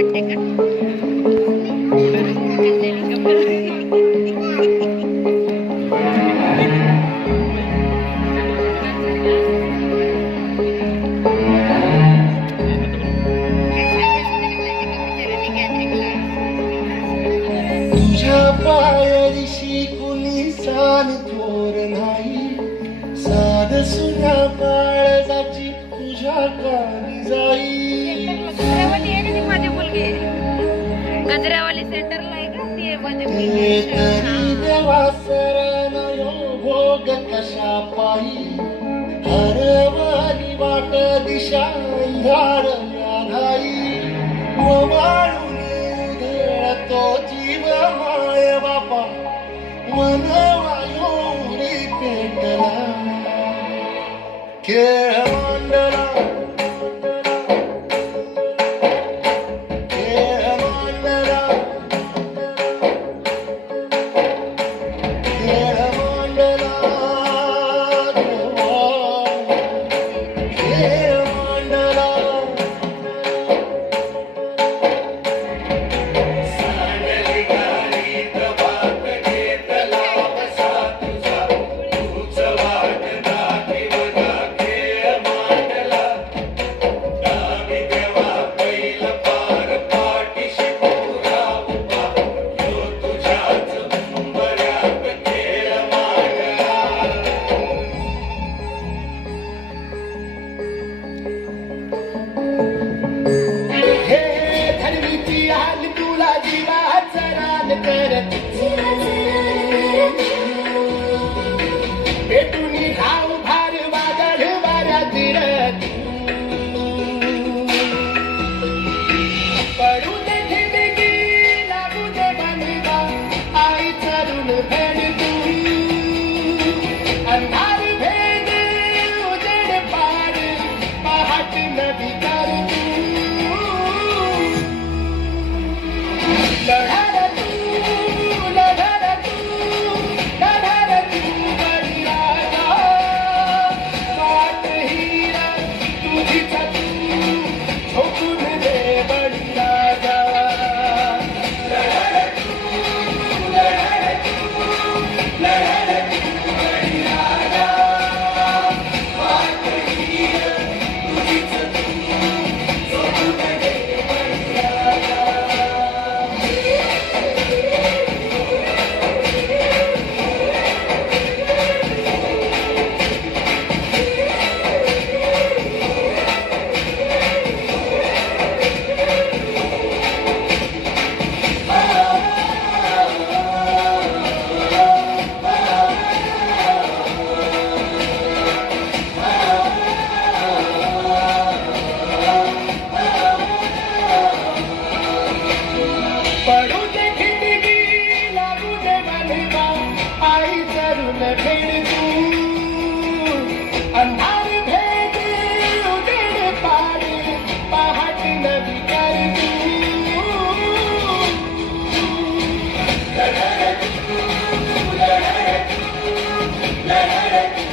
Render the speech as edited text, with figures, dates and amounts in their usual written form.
वाटते का? तुझ्या पायरीशी कुणी सान थोर नाही, साध सुना काळजाची तुझ्या कानी जाई. गजऱ्यावाली आहे का ती माझी मुलगी? गजऱ्यावाली सेंटरला आहे का ती माझी ते मुलगी? तरी देवा शरण यो भोग कशा पायी, हरवली वाट दिशा अंधारल्या नाही. वाळून उधळतो जीव माय बापा, मनवायोरी पेटला खेळ मांडला. खेळ मांडला, खेळ मांडला देवा, खेळ मांडला. सांडली गाडीत भात घेतला बसा तुझा, तूच वाट दाखीवला खेळ मांडला. दावी देवा बैल पार पाठीशी पुरा उभा, यो तुझ्याच उंबऱ्यात खेळ मांडला. हे धरणीची हाल तुला जीवाचं रान करत, पेटून राव भार वादळ वाऱ्यात फिरत. पडू दे ठिणगी, लागू दे बनगा, आई चरून फेड तू. अंधार भेद उजेड पाड, पहाट नवी कर तू. लढार तू, लढार तू, लढार तू बळीराजा. वाट हिरा तुझीच तू, झोपून दे बळीराजा. लढार तू, लढार तू, लढार तू बळीराजा. वाट हिरा तुझीच तू, झोपून दे बळीराजा. पडू दे खिडकी, लागू दे बनगा, आई चरून फेड तू. अंधार भेद उजेड पाड, पहाट नवी कर तू. लढार तू, लढार तू, लढार तू